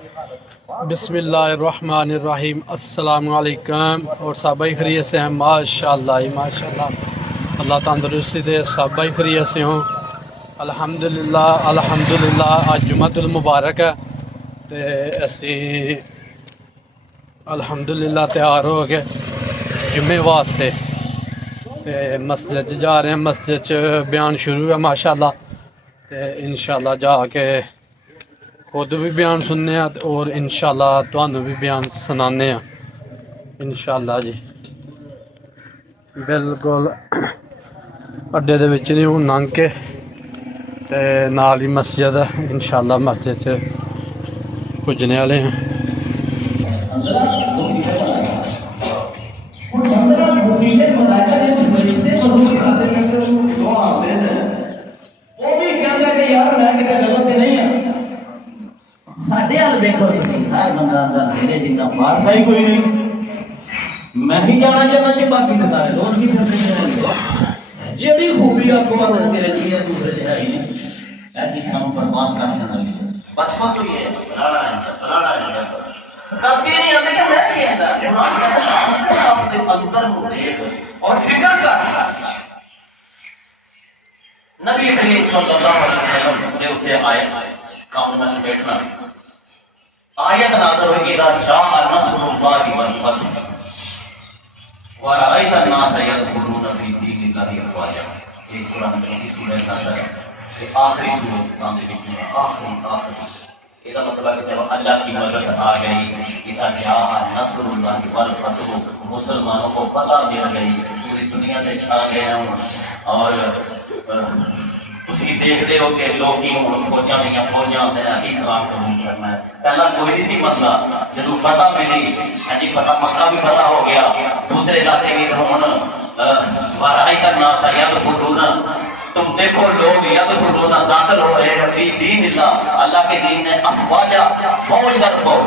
بسم اللہ الرحمن الرحیم۔ السلام علیکم، اور سب ہی خیریت سے ہیں؟ ماشاءاللہ ماشاءاللہ، اللہ تندرستی دے، سب ہی خیریت سے ہوں الحمدللہ الحمدللہ۔ آج جمعۃ المبارک ہے تے اسی الحمدللہ تیار ہو گئے جمعے واسطے تے مسجد جا رہے ہیں۔ مسجد بیان شروع ہے ماشاءاللہ، تے انشاءاللہ جا کے خود بھی بیان سننے ہیں اور انشاءاللہ تانوں بھی بیان سنانے ہیں انشاءاللہ جی۔ بالکل اڈے دے وچ نہیں ہوں لنਘ کے تے نال ہی مسجد ہے، انشاءاللہ مسجد چ پجنے والے ہیں۔ کوئی نہیں، میں ہی جانا چاہنا کہ باقی تو سارے دوست بھی جیڑی خوبی آپ کو میرے چیز دوسرے سے آئی نہیں ایسی سام برباد کرنے والی بچپن تو یہ فلانا ہے کبھی نہیں آتے کہ میں کیا اپنے اندر کو دیکھ اور فکر کر نبی کریم صلی اللہ علیہ وسلم کے اتنے آئے کام میں سمیٹنا آیت نازل ہوئی اذا جاء نصر اللہ والفتح ورأيت الناس يدخلون في دين الله افواجا۔ یہ قرآن کی سورہ نصر ہے، آخری سورۃ نام دی آخری یہ مطلب کہ جب اللہ کی مدد آ گئی، اذا جاء نصر اللہ والفتح، مسلمانوں کو فتح مل گئی، پوری دنیا سے چھا گئے ہیں۔ اور تسی دیکھتے ہو کہ لوگ ہی ہوں فوجاں نہیں فوجاں آتے ہیں اسی سلام قبول کرنا ہے۔ پہلا کوئی نہیں سی مسئلہ، جدو فتح ملی ہاں جی فتح مکہ بھی فتح ہو گیا، دوسرے علاقے بھی ہوں وَرَأَيْتَ النَّاسَ يَدْخُلُونَ، تم دیکھو لوگ یدخلون داخل ہو رہے ہیں فی دین اللہ، اللہ کے دین میں افواجا، فوج در فوج۔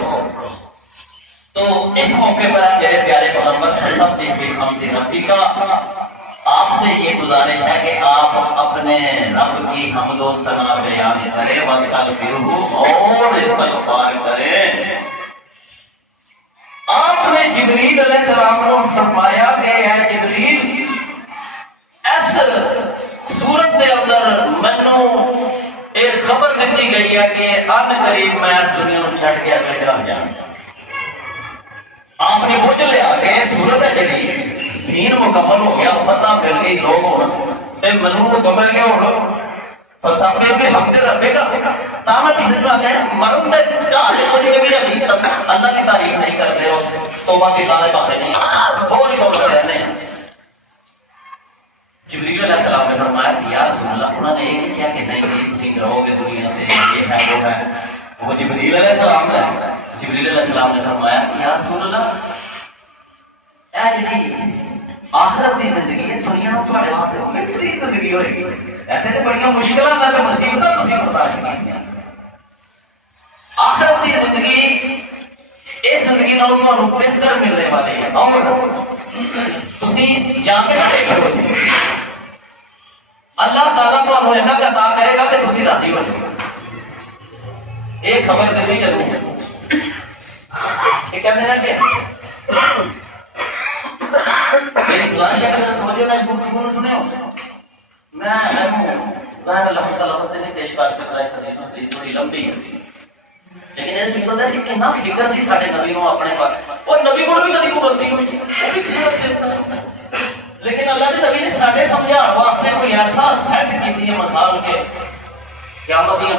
تو اس موقع پر میرے پیارے پیغمبر فسبح بحمد ربک، آپ سے یہ گزارش ہے کہ آپ اپنے رب کی حمد و ثنا بیان کریں، واستغفرہ اور استغفار کریں۔ آپ نے جبریل علیہ السلام کو فرمایا کہ اے جبریل اس صورت کے اندر مینوں ایک خبر دیتی گئی ہے کہ ان قریب میں اس دنیا کو چھڑ کے اگلے طرف جاؤں۔ آپ نے پوچھ لیا کہ صورت ہے جڑی دین مکمل ہو گیا، فتح مل گئی، لوگ ہونا تے منو مکمل کے ہونا فسابے کے حمد ربے کا تاہم پیچھے آتے ہیں مرن دے ڈھالے کوئی کبھی اسی اللہ کی تعریف نہیں کرتے ہو، توبہ کی لانے پاسے نہیں بہت قول رہنے ہیں۔ جبریل علیہ السلام نے فرمایا کہ یا رسول اللہ، انہوں نے یہ کیا کہ نہیں تھی رہو گے دنیا سے، یہ ہے وہ ہے، وہ جبریل علیہ السلام نے جبریل علیہ السلام نے فرمایا کہ یا رسول اللہ اے جی آخرت دی زندگی ہے، دنیا میں تھوڑے واسطے ہوگی کتنی زندگی ہوئے گی، ایسے تو بڑی مشکلات نہ تو مصیبت آخرت دی زندگی اس زندگی نال تھانوں بہتر ملنے والی ہے۔ اور تسی جان کے دیکھو اللہ تعالیٰ تھانوں اینا عطا کرے گا کہ تسی راضی ہو جاؤ۔ ایک خبر دینی ضرور ہے، یہ کہتے ہیں کہ میری گزارش ہے کہ توجہ نہ گفتگو سنے ہو، میں ظاہر اللہ کا لفظ نہیں پیش کر سکتا، اس حدیث بڑی لمبی ہے، لیکن یہ نکلتا ہے کہ کتنا فکر سی ساڈے نبی کو اپنے پاس، اور نبی کو بھی کبھی کوئی غلطی ہوئی وہ بھی کسی وقت دیتا ہے، لیکن اللہ کے نبی نے ساڈے سمجھانے واسطے کوئی ایسا سیٹ کی ہے مثال کے قیامت دی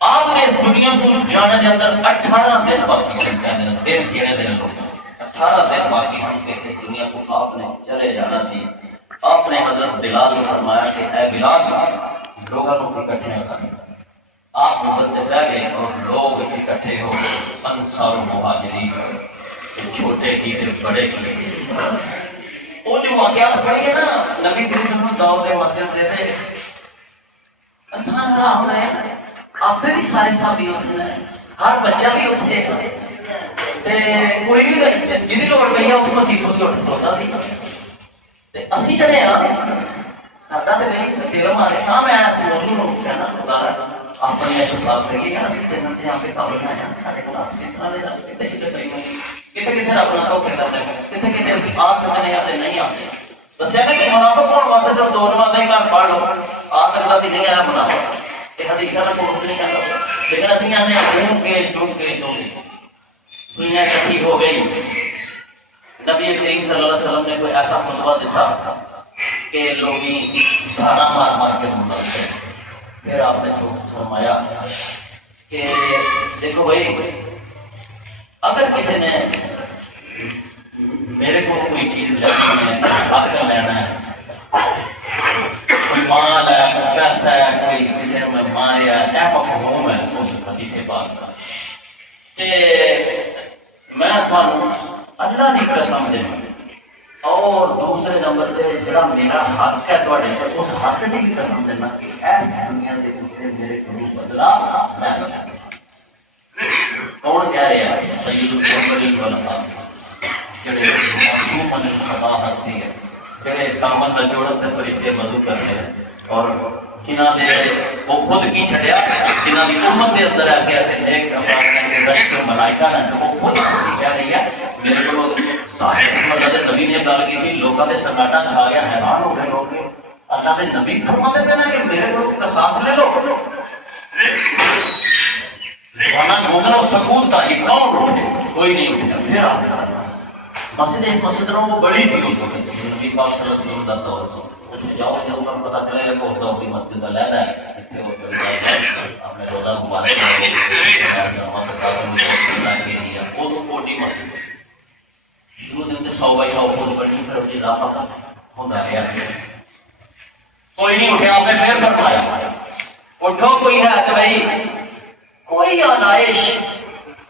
آپ نے اس دنیا کو جانے کے اندر 18 دن باقی سن، دن گنے دن لوگ 18 دن باقی سن کے اس دنیا کو آپ نے چلے جانا سی۔ آپ نے حضرت بلال کو فرمایا کہ اے بلال لوگوں کو اکٹھے کرنا، آپ محبت سے پہ گئے اور لوگ اکٹھے ہو انصار و مہاجرین، چھوٹے کی بڑے کی، وہ جو واقعات پڑھی ہے نا نبی کریم دور کے مسجد دے تھے انسان حرام ہے، آپ بھی سارے صحابی ہوتے ہیں، ہر بچہ بھی اٹھتے کوئی بھی جدی لوڑ گئی ہے اتنے مسیحوں کی اٹھ کھلوتا سی، اسی جڑے ہاں ساڈا تے نہیں دل مارے ہاں میں سوچ لوں اپنے ساتھ کریے نا اسی دن سے یہاں پہ کام بنایا سارے کو اس طرح دے کتنے کتنے کتنے رب نہ تو کرتے ہیں کتنے کتنے آ سکتے ہیں یا نہیں آتے دسیا نا کہ منافق کون واسطے صرف دو نمازیں گھر پڑھ لو آ سکتا سی نہیں آیا منافق یہ حدیث میں کوئی نہیں کہتا لیکن اسی آنے گھوم کے دنیا اکٹھی ہو گئی نبی کریم صلی اللہ علیہ وسلم نے کوئی ایسا خطبہ دیتا کہ لوگ دھاڑا مار مار کے منہ پھر آپ نے فرمایا کہ دیکھو بھائی اگر کسی نے میرے کو کوئی چیز لینی ہے حق لینا ہے کوئی مال ہے کوئی پیسہ ہے کوئی کسی نے میں ماریا ہے مفہوم ہے اس حدیث پاک کا میں تھانوں اللہ کی قسم دے اور دوسرے نمبر پہ جڑا میرا حق ہے تھوڑے پر اس حق کی بھی قسم دینا کہ ایس دنیا کے اوپر میرے کو بدلا میں کون کہہ رہے ہیں سید الاولین والآخرین جڑے معصوم ان خطا ہستی ہے جڑے سامان کا جوڑن تے فرشتے وضو کرتے ہیں اور جنہاں نے وہ خود کی چھڈیا جنہاں دی امت دے اندر ایسے ایسے نیک افراد ہیں رشک ملائکہ ہیں وہ خود کہہ رہی ہے میرے کو صاحب مطلب نبی نے گل کی تھی لوگوں نے سناٹا چھا گیا حیران ہو گئے لوگ اللہ کے نبی فرماتے پہ نا کہ میرے کو قصاص لے لو زبانہ گھومنا سکوت تھا یہ کون اٹھے کوئی نہیں اٹھا پھر آتا مسجد اس مسجد وہ بڑی سی اس وقت نبی پاک صلی اللہ علیہ وسلم کا دور جاؤ جب پر پتہ چلے گا کہ اس کا مسجد کا لہدا ہے آپ نے روزہ مبارک وہ تو کوٹی مسجد شروع دن سے 100 بائی 100 فٹ بڑی پھر اس اضافہ ہوتا رہا کوئی نہیں اٹھے آپ نے پھر فرمایا اٹھو کوئی ہے تو بھائی کوئی آلائش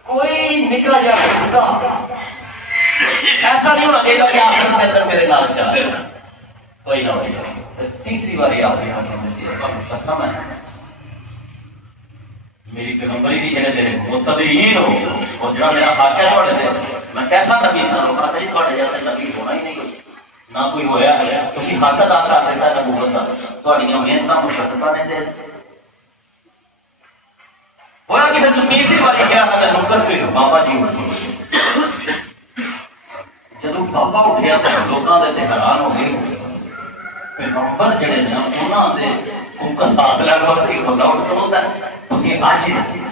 کوئی نکلا جا سکتا ایسا نہیں ہونا چاہیے کہ آخر کے اندر میرے نال چلا کوئی نہ ہوئی تیسری باری آپ نے سمجھ لیا قسم ہے میری پیغمبری دی جڑے میرے متبعین ہو اور جڑا میرا حق ہے تھوڑے دے میں کیسا نبی سنا لو کہا جی تھوڑے جیسے نبی ہونا ہی نہیں کوئی نہ کوئی ہویا ہے کیونکہ حق ادا کر دیتا ہے نبوت کا تھوڑیاں محنتاں مشقتاں نے دے ہویا کہ پھر تو تیسری باری کیا میں نکر پھر بابا جی اٹھے جدو بابا اٹھیا تو لوگوں کے حیران ہو گئے پیغمبر جڑے نے انہاں دے کو قصاص لے کر ایک بندہ اٹھ ہوتا ہے اسی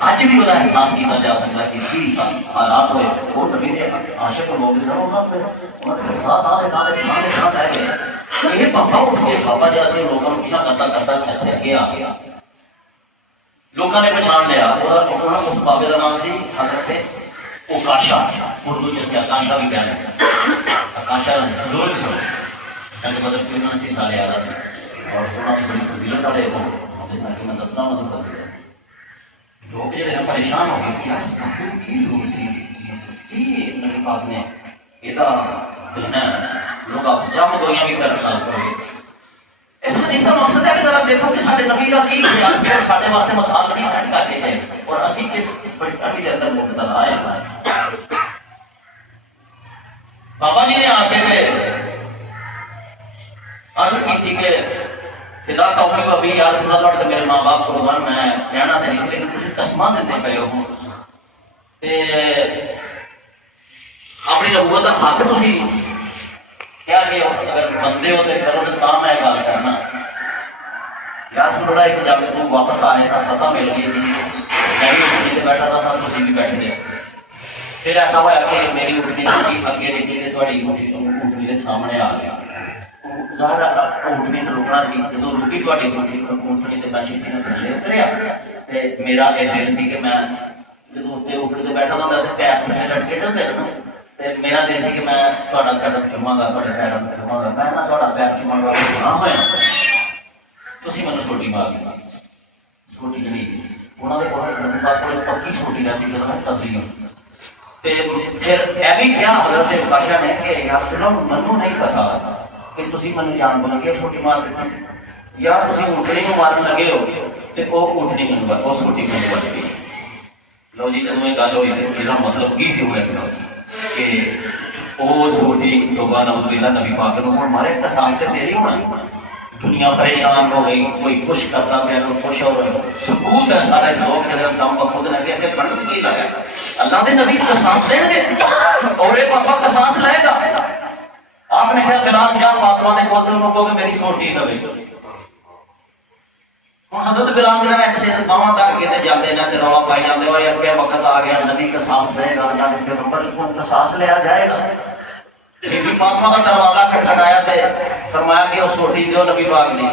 اج بھی وہ احساس کیا جا سکتا ہے کہ حالات ہوئے وہ نبی نے عاشق لوگ جو انہاں کے ساتھ آنے والے ساتھ آئے گئے یہ بابا اٹھ کے بابا جیسے لوگوں کو کیا کرتا اتنے آ گیا لوگوں نے پہچان لیا اس بابے کا نام سی حضرت اوکاشا اردو چلتے آکاشا بھی کہنے آکاشا ضرور سنو کہ مطلب کہ انہوں نے سارے آ رہا تھا اور انہوں نے بڑی فضیلت والے ہو تاکہ میں دستا مدد کر دیا لوگ جو پریشان ہو گئے کہ کی لوگ سی کی نبی پاک نے یہ دینا لوگ آپ جام گوئیاں بھی کرنا کرو گے اس حدیث کا مقصد ہے کہ ذرا دیکھو کہ سارے نبی کا کی خیال ہے اور سارے واسطے مسائل کی سیٹ کرتے ہیں اور اسی کس پریشانی کے اندر مبتلا آئے ہیں بابا جی نے آ کے عرض کی تھی کہ فدا قومی کو ابھی یار سنا تھا میرے ماں باپ کو من میں کہنا تھا اس لیے کچھ قسماں دیتے پے ہو اپنی نبوت کا حق تسی کیا کہ اگر بندے ہو تو کرو تو میں گل کرنا یار سن رہا ہے کہ جب تو واپس آنے کا فتح مل گئی تھی میں بھی بیٹھا تھا تسی بھی بیٹھے تھے پھر ایسا ہوا کہ میری اٹھنی اگے لکھی تھوڑی اٹھنی کے سامنے آ گیا ظاہر اٹھنی تو رکنا سی جدو رکی تھوڑی اٹھنی تو میں چھتی نے تھلے اتریا میرا یہ دل سی کہ میں جدو اتنے اٹھنے تو بیٹھا ہوں تو پیر تھلے لٹکے ڈرتے میرا دل سی کہ میں تھوڑا قدم چوما گا تھوڑے پیروں میں چوما گا میں تھوڑا پیر چوما گا گناہ ہوا تسی مینوں چھوٹی مار دینا چھوٹی جی انہوں نے بہت پکی چھوٹی رہتی جب میں تبدیل ہوں پھر یہ بھی کیا حضرت بادشاہ نے کہ یار سنو منو نہیں پتا کہ تسی منو جان بول کے چھوٹی مار دینا یا تسی اٹھنی کو مارن لگے ہو تو وہ اٹھنی منو وہ چھوٹی منو بچ گئی لو جی جب یہ گل ہوئی تھی یہ مطلب کی سی ہوا سر کہ وہ چھوٹی توبہ نعوذ باللہ نبی پاک نے ہوں مارے قسم سے تیری ہونا دنیا پریشان ہو گئی، کوئی خوش کرتا پیا کوئی خوش ہو رہا، ثبوت ہے سارے لوگ جڑے دم بخود نے کہ بنن کی لگا اللہ دے نبی قصاص لین گے اور ایک پاپا قصاص لے گا. آپ نے کہا بلال جا فاطمہ نے کہو تم کو کہ میری سوٹی نہ وے. حضرت بلال نے ایکسیڈنٹ ماما کر کے تے جاندے نے تے رولا پائی جاندے ہو یا کہ وقت آ گیا نبی قصاص لے گا یا پھر نمبر کو قصاص لیا جائے گا. بی بی فاطمہ کا دروازہ کھٹکھٹایا تے فرمایا کہ وہ سوٹی دیو نبی پاک نے.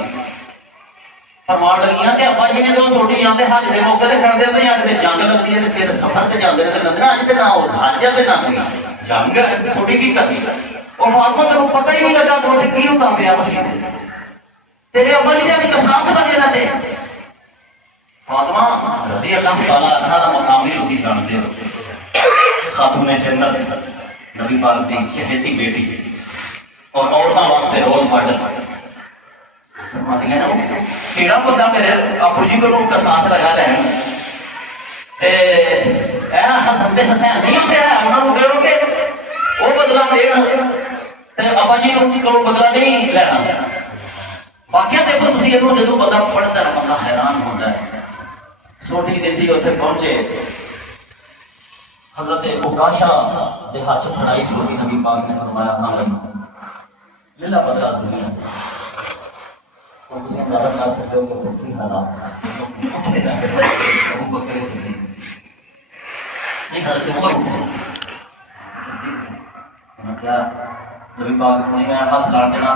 فرمان لگیاں کہ ابا جی نے جو سوٹی جاندے حج دے موقع تے کھڑ دے تے اج تے جنگ لگدی ہے تے پھر سفر تے جاندے تے لگنا اج تے نہ ہو حج تے نہ کوئی جنگ سوٹی کی کرنی. وہ فاطمہ تینوں پتہ ہی نہیں لگا تو تے کی ہوندا پیا مسیح تیرے ابا جی دے قصاص لگے نہ تے. فاطمہ رضی اللہ تعالی عنہا دا مقام بھی تسی جانتے ہو، خاتون جنت نبی پاک دی چہیتی بیٹی اور عورتوں واسطے رول ماڈل. کیڑا بندہ میرے ابو جی کو قصاص لگا لین تے اے حسن تے حسین نہیں تے انہاں نوں کہو کہ وہ بدلہ دین تے ابا جی نوں کو بدلہ نہیں لینا. واقعہ دیکھو تسی اینو جدوں بندہ پڑھدا ہے بندہ حیران ہوندا ہے. سوٹی دتی اوتھے پہنچے حضرت عکاشہ دے ہاتھ پھڑائی سوٹی نبی پاک نے فرمایا ہاں لیلا بدلا دنیا اور مجھے اندازہ کر سکتے ہو کہ کتنی حالات ابو بکر صدیق نہیں حضرت عمر انہوں کیا نبی پاک نے میں ہاتھ لاڑ دینا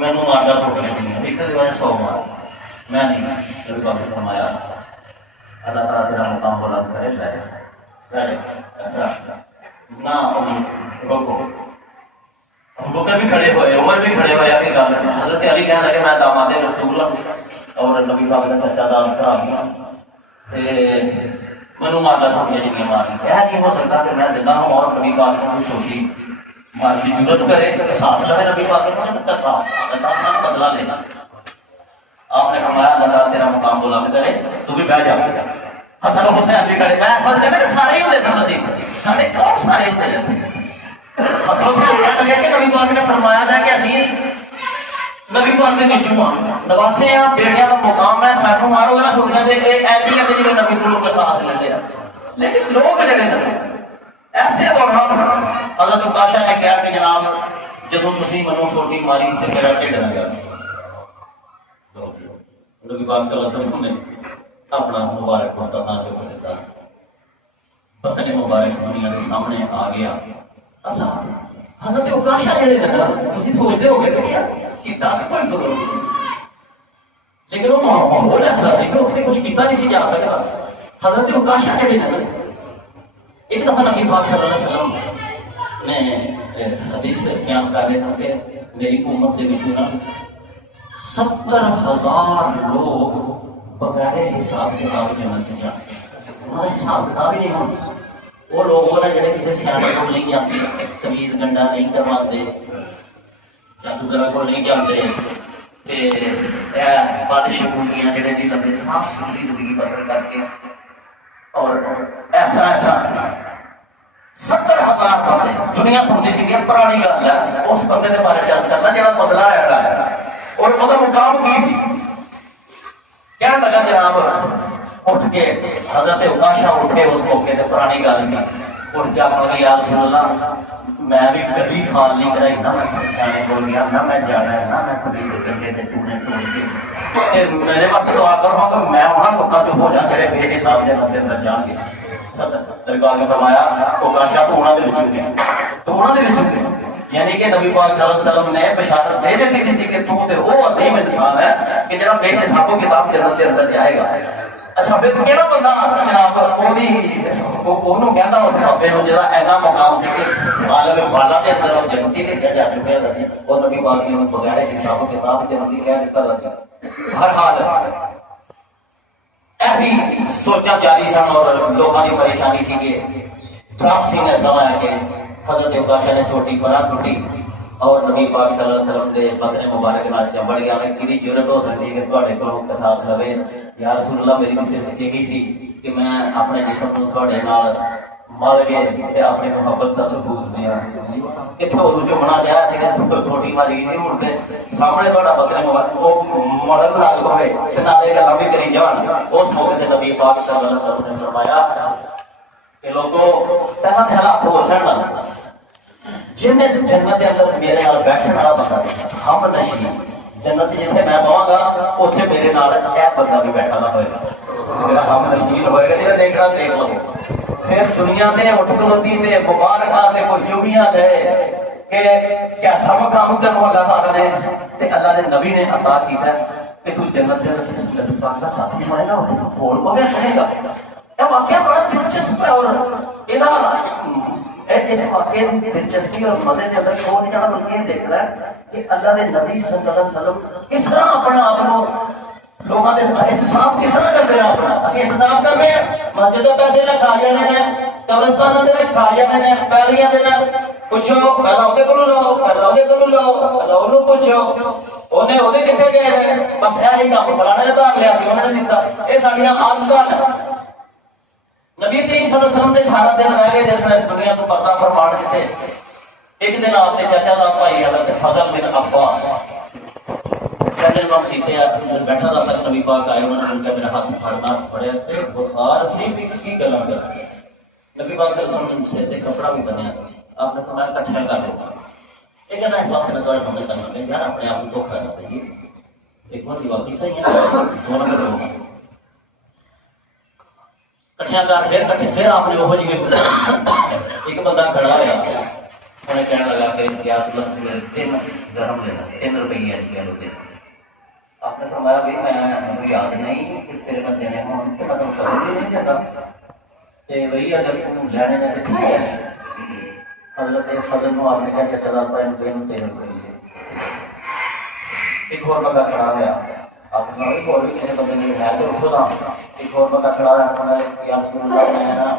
میں نوں ماردا سوٹی نہیں ایک تو 100 مار میں نہیں. نبی پاک نے فرمایا اللہ تعالیٰ تیرا مقام بلند کرے نہ روکو. ابو بکر بھی کھڑے ہوئے، عمر بھی کھڑے ہوئے. آپ کی گل حضرت علی کہنے لگے میں داماد رسول اور نبی پاک نے چچا دام کرا دیا مینوں مارنا سمجھے نہیں مارنی. یہ نہیں ہو سکتا کہ میں زندہ ہوں اور نبی پاک کو چھوٹی مارنے کی ضرورت کرے قصاص لے نبی پاک نے قصاص نہ بدلا لینا. آپ نے فرمایا اللہ تیرا مقام بلند کرے تو بھی بیٹھ جا. حسن و حسین بھی کھڑے میں فرض کہتا کہ سارے ہی ہوتے سن نصیب سارے کون سارے ہوتے رہتے. حسن و حسین کہنے لگے کہ نبی پاک نے فرمایا تھا کہ اسی نبی پاک کے نیچوں نواسے ہیں بیٹیاں کا مقام ہے سانو مارو گے نا چھوٹیاں دے ایسی ہے کہ جی نبی کو قصاص لیتے ہیں. لیکن لوگ جڑے نے ایسے دوران حضرت عکاشہ نے کہا کہ جناب جدوں تسی منوں سوٹی ماری تے میرا ڈھڈ نہ گیا. نبی پاک صلی اللہ علیہ وسلم نے اپنا مبارک ہوتا نازل کر دیتا. پتن مبارک دنیا کے سامنے آ گیا. اچھا حضرت عکاشہ جڑے نا تسی سوچدے ہو گے کہ کیتا کوئی ضرور سی لیکن وہ ماحول ایسا سی کہ اتنے کچھ کیتا نہیں سی جا سکتا. حضرت عکاشہ جڑے نا ایک دفعہ نبی پاک صلی اللہ علیہ وسلم نے حدیث بیان کر رہے سن کہ میری امت کے وچوں نا 70,000 لوگ بغیر حساب کتاب جنت میں جاتے ہیں. انہوں نے حساب کتاب ہی نہیں ہونا. وہ لوگ ہونا جڑے کسی سیانے کو نہیں جانتے تمیز گنڈا نہیں کرواتے جادوگراں کو نہیں جانتے بادشاہ بولیاں جڑے نہیں لگتے صاف ستھری زندگی بسر کر کے اور ایسا ایسا 70,000 بندے دنیا سنتی سی کہ پرانی گل ہے اس بندے کے بارے جج کرنا جڑا بدلا رہتا ہے اور وہ مقام کی سی. کہنے لگا جناب اٹھ کے حضرت عکاشہ اٹھ کے اس موقع تے پرانی گل سی اٹھ کے آخر لگا یا رسول اللہ میں بھی کبھی فال نہیں کرائی نہ میں سیانے کو گیا نہ میں جانا ہے نہ میں کبھی ڈنڈے تے ٹونے ٹوڑ کے میرے واسطے دعا کرو کہ میں انہاں لوکاں چوں ہو جا جڑے بے حساب جنت دے اندر جان گے. نبی پاک نے فرمایا عکاشہ تو انہاں دے وچوں گیا تو انہاں دے وچوں گیا. یعنی کہ نبی پاک صلی اللہ علیہ وسلم نے بشارت دے دیتی تھی کہ تو تے وہ عظیم انسان ہے کہ جڑا بے حساب و کتاب جنت کے اندر جائے گا. اچھا پھر کیڑا بندہ جناب اونوں کہندا اس بابے نوں جڑا اینا مقام سی کہ عالم بالا دے اندر جنتی تے جا چکا ہے وہ نبی پاک نے بغیر حساب و کتاب جنتی کہہ دیتا تھا. ہر حال اے بھی سوچا جاری سن اور لوگوں کی پریشانی سی کہ ڈراپ سی نے سمایا کہ حضرت عکاشہ نے سوٹی پرا سوٹی اور نبی پاک صلی اللہ علیہ وسلم دے بدن مبارک نال چمبڑ گیا. میں کدی ضرورت ہو سکتی ہے کہ تواڈے کولوں قصاص لوے یا رسول اللہ میری صرف یہی سی کہ میں اپنے جسم کو تواڈے نال مار کے اپنی محبت کا ثبوت دیا کتنے ادو چمنا چاہیا سی سپر چھوٹی ماری گئی ہوں سامنے تھوڑا بکرے مڑن لگ پے نالے گلا بھی کری جان اس موقع تے نبی پاک صلی اللہ علیہ وسلم نے فرمایا کہ لوگوں پہلا تے حالات ہو سن جن جنت کے اندر میرے نال بیٹھنے والا بندہ ہم نہیں جنت جتنے میں بہاں گا اتنے میرے نال اے بندہ بھی بیٹھا نہ ہوئے گا میرا ہم نشین ہوئے گا جنہیں دیکھنا دیکھ لو پھر دنیا تے اٹھ کھلوتی تے مبارکاں تے کوئی چومیاں دے کہ کیسا مقام تینوں اللہ تعالیٰ نے تے اللہ دے نبی نے عطا کیتا ہے کہ تو جنت دے نبی پاک دا ساتھی بنے گا بول پوے کہے گا یہ واقعہ بڑا دلچسپ ہے اور اس واقعے کی دلچسپی اور مزے کے اندر وہ نہیں جانا بلکہ یہ دیکھ رہا ہے کہ اللہ کے نبی صلی اللہ علیہ وسلم کس طرح اپنا آپ لوگوں کے احتساب کس طرح کرتے ہیں اپنا اسی احتساب کر رہے ہیں مسجد کے پیسے نہ کھا جانے ہیں قبرستانوں کے کھا جانے ہیں پیلیاں دینا پوچھو پہلا وہ کو لو پہلا وہ لو پہلا انہوں پوچھو انہیں وہ کتنے گئے ہیں بس یہی کام فلانے نے دھار لیا انہوں نے دیتا یہ ساڑیاں آدتیں ہیں نبی کریم صلی اللہ علیہ وسلم دے 18 دن رہ گئے جس نے دنیا کو پردہ فرمان دیتے ایک دن آپ کے چاچا دا بھائی حضرت فضل بن عباس پہلے وقت سیتے بیٹھا تھا تک نبی پاک آئے انہوں نے ان کا میرا ہاتھ پھڑنا پڑے تے بخار فری کی گلا کر نبی پاک صلی اللہ علیہ وسلم سے تے کپڑا بھی بنیا آپ نے فرمایا کٹھا کر دو یہ کہنا اس واسطے میں تھوڑا سمجھ کرنا کہ یار اپنے آپ کو دھوکا نہ دئیے ایک بات یہ واقعی صحیح ہے دونوں میں دو کٹھیا کر پھر آپ نے وہ جی ایک بندہ کھڑا ہوا انہیں کہنے لگا کہ کیا سلط سے 3 درہم لینا 3 روپیے کیا لوگ آپ نے فرمایا بھائی میں مجھے یاد نہیں کہ تیرے میں دینے ہوں کہ میں تم قسم بھی نہیں دیتا کہ بھائی اگر تم لینے میں تو ٹھیک ہے حضرت فضل کو آپ نے کہا کہ چلا پائے 3 روپیے ایک اور بندہ کھڑا ہوا آپ نے بھی اور بھی کسی بندے نہیں ہے تو رکھو تھا ایک اور بندہ کھڑا ہوا یا رسول اللہ نے نا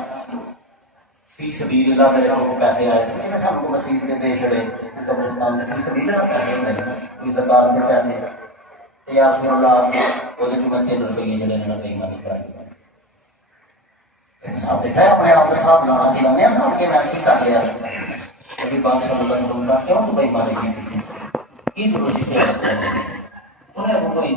فی سبیل اللہ میرے کو پیسے آئے تھے میں سب کو مسجد کے دے چھڑے قبرستان میں فی سبیل اللہ پیسے نہیں زکات کے پیسے یا رسول اللہ وہ جو میں 3 روپئے جڑے نے بے ایمانی کرائی صاحب دیکھا ہے اپنے آپ کے ساتھ لانا کھلانے ہیں سب کے میں کی کر لیا کبھی بات صلی اللہ علیہ وسلم کا کیوں بے ایمانی کی ضرورت ہے انہیں وہ کوئی